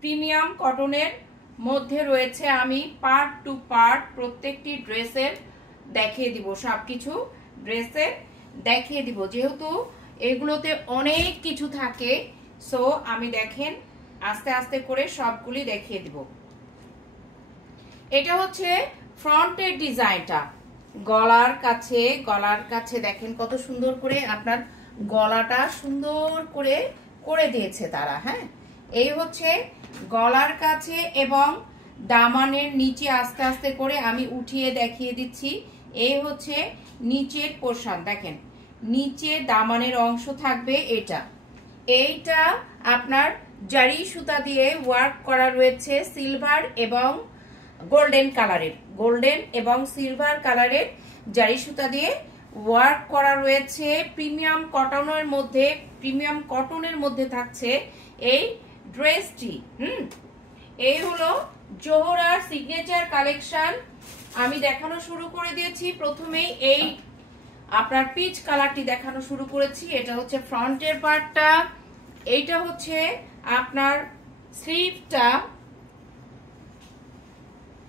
Premium কটনের মধ্যে রয়েছে। আমি পার্ট টু পার্ট প্রত্যেকটি ড্রেসের দেখিয়ে দিব, সবকিছু ড্রেসের দেখিয়ে দিব, যেহেতু এগুলোতে অনেক কিছু থাকে। সো আমি দেখেন আস্তে আস্তে করে সবগুলি দেখিয়ে দিব। এটা হচ্ছে ফ্রন্টের ডিজাইনটা, গলার কাছে দেখেন কত সুন্দর করে আপনার গলাটা সুন্দর করে করে দিয়েছে তারা। হ্যাঁ, এই হচ্ছে গলার কাছে এবং দামানের নিচে আস্তে আস্তে করে আমি উঠিয়ে দেখিয়ে দিচ্ছি। এই হচ্ছে নিচের পোরশন, দেখেন নিচে দামানের অংশ থাকবে। এইটা আপনার জারি সুতা দিয়ে ওয়ার্ক করা রয়েছে, সিলভার এবং গোল্ডেন কালারের, গোল্ডেন এবং সিলভার কালারের জারি সুতা দিয়ে ওয়ার্ক করা রয়েছে। প্রিমিয়াম কটনের মধ্যে থাকছে এই ড্রেসটি। এই হলো জোহরার সিগনেচার কালেকশন। আমি দেখানো শুরু করে দিয়েছি। প্রথমেই এই আপনার পিচ কালারটি দেখানো শুরু করেছি। এটা হচ্ছে ফ্রন্টের পার্টটা, এইটা হচ্ছে আপনার স্লিভটা।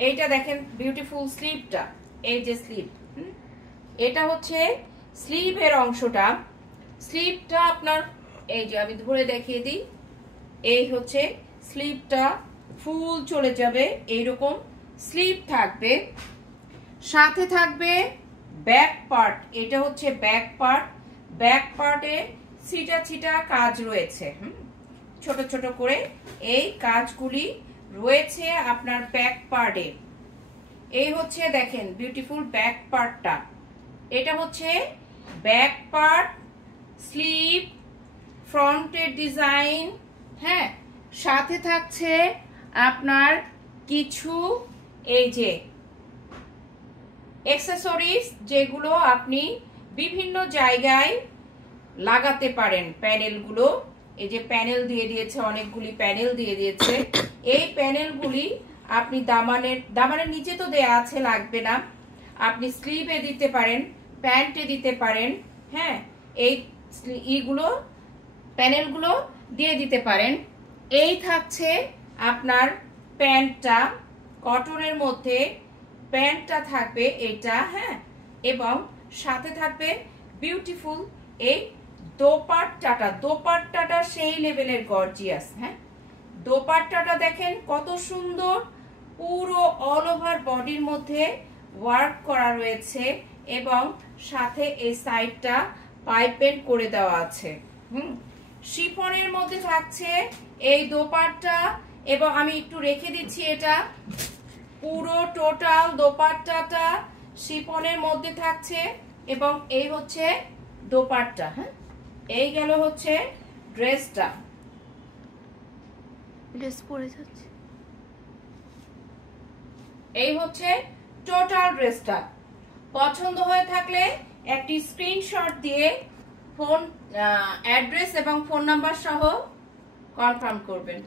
এইটা দেখেন বিউটিফুল স্লিভটা, এই যে স্লিভ, এটা হচ্ছে স্লিভের অংশটা। স্লিভটা আপনার এই যে আমি ধরে দেখিয়ে দিই, এই হচ্ছে স্লিভটা ফুল চলে যাবে, এইরকম স্লিভ থাকবে। সাথে থাকবে ব্যাক পার্ট, এটা হচ্ছে ব্যাক পার্ট। ব্যাক পার্টে ছিটা ছিটা কাজ রয়েছে, ছোট ছোট করে এই কাজগুলি রয়েছে আপনার ব্যাক পার্টে। এই হচ্ছে দেখেন বিউটিফুল ব্যাক পার্টটা, এটা হচ্ছে ব্যাক পার্ট, স্লিভ, ফ্রন্টের ডিজাইন। হ্যাঁ, সাথে থাকছে আপনার কিছু এই যে অ্যাকসেসরিজ, যেগুলো আপনি বিভিন্ন জায়গায় লাগাতে পারেন। প্যানেলগুলো, এই যে প্যানেল দিয়ে দিয়েছে, অনেকগুলি প্যানেল দিয়ে দিয়েছে। এই প্যানেলগুলি আপনি দামানের নিচে তো দেয়া আছে, লাগবে না, আপনি স্লিভে দিতে পারেন, প্যান্টে দিতে পারেন। হ্যাঁ, এই প্যানেলগুলো দিয়ে দিতে পারেন। এই থাকছে আপনার প্যান্টটা, কটনের মধ্যে প্যান্টটা থাকবে এটা। হ্যাঁ, এবং সাথে থাকবে বিউটিফুল এই দোপাট্টাটা সেই লেভেলের গর্জিয়াস। হ্যাঁ, দোপাট্টাটা দেখেন কত সুন্দর, পুরো অল ওভার বডির মধ্যে ওয়ার্ক করা রয়েছে এবং সাথে এই সাইডটা পাইপেন করে দেওয়া আছে। শিফনের মধ্যে থাকছে এই দোপাট্টা, এবং আমি একটু রেখে দিচ্ছি, এটা পুরো টোটাল দোপাট্টাটা শিফনের মধ্যে থাকছে এবং এই হচ্ছে দোপাট্টা। হ্যাঁ, এই গেল হচ্ছে ড্রেসটা। ড্রেস পরে যাচ্ছে, এই হচ্ছে টোটাল ড্রেসটা। পছন্দ হয়ে থাকলে একটি স্ক্রিনশট দিয়ে ফোন অ্যাড্রেস এবং ফোন নাম্বার সহ কনফার্ম করবেন।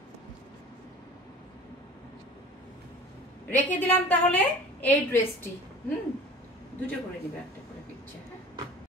রেখে দিলাম তাহলে এই ড্রেসটি। দুটো করে দিবে একটা।